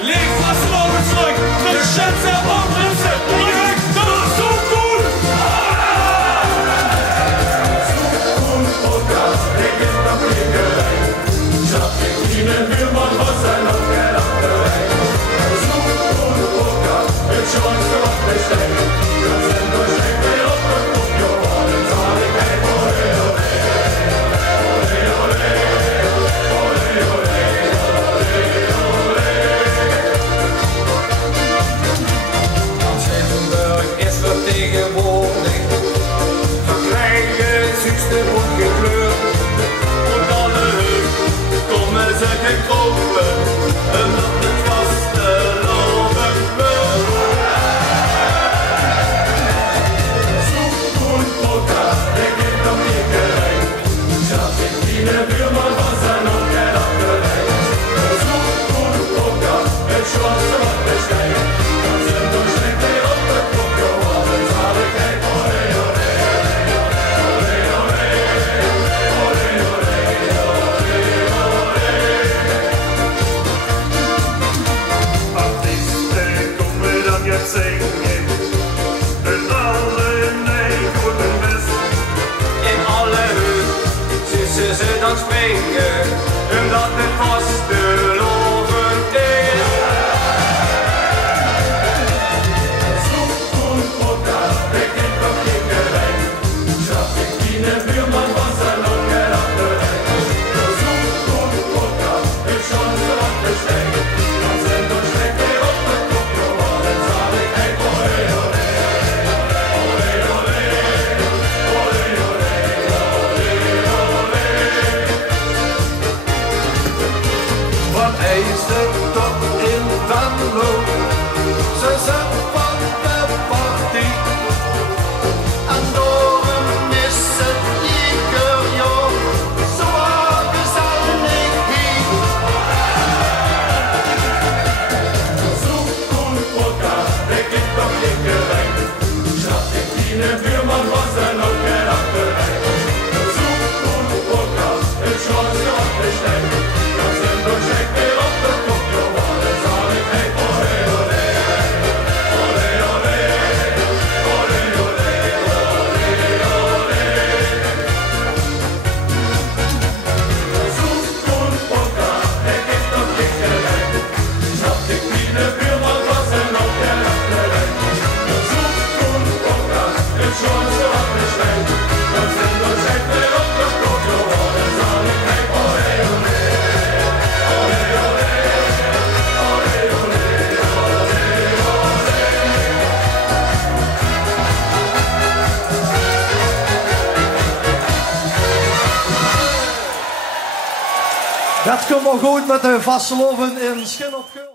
Leef vastgelopen terug, de Schense opbremsen, direct, dat is zo cool! Zo cool Podcast, ik is dat blikkerij. Schat ik in een buurman was zijn ook geen achterweg. Zo cool Podcast, het schoonste wat besteed. Dat zijn door zijn weer op het kopje, want het zal ik geen voor heel tegenwoordig verkrijgen zuurste wordt gekleurd. Voor alle heuk komen ze gekropen, omdat het vasteloven wordt. Zo cool Podcast, ik heb dat blikkerij. Schat ik in een buurman was zijn ook geen achterweg. Zo cool Podcast, het schoonste wat besteed. Dat zijn door zijn weer op het kopje, want het zal ik geen voor heel Artiesten komen dan gaat zingen en alle negen de best. In alle heuk zussen ze dan springen, omdat het vasteloven is. Zo cool Podcast, ik heb dat blikkerij. Schat ik in een buurman was zijn ook geen achterweg. Zo cool Podcast, het schoonste wat besteed. Dat zijn door zijn weer op het kopje, want het zal ik geen voor heel Van IJzer tot in Venlo, ze zijn van de party. En daarom is het ieder jaar zo gezellig hier. Zo cool Podcast, ik heb dat blikkerij. Schat ik in een buurman was zijn ook geen achterweg. Zo cool Podcast, het schoonste wat besteed. Dat zijn door zijn weer op het kopje, want het zal ik geen voor heel Zo cool Podcast, ik heb dat blikkerij. Schat ik in een buurman was zijn ook geen achterweg. Zo cool Podcast, het schoonste wat besteed. Dat zijn door zijn weer op het kopje, want het zal ik geen voor heel Dat komt wel goed met de vasteloven in Schin op Geul.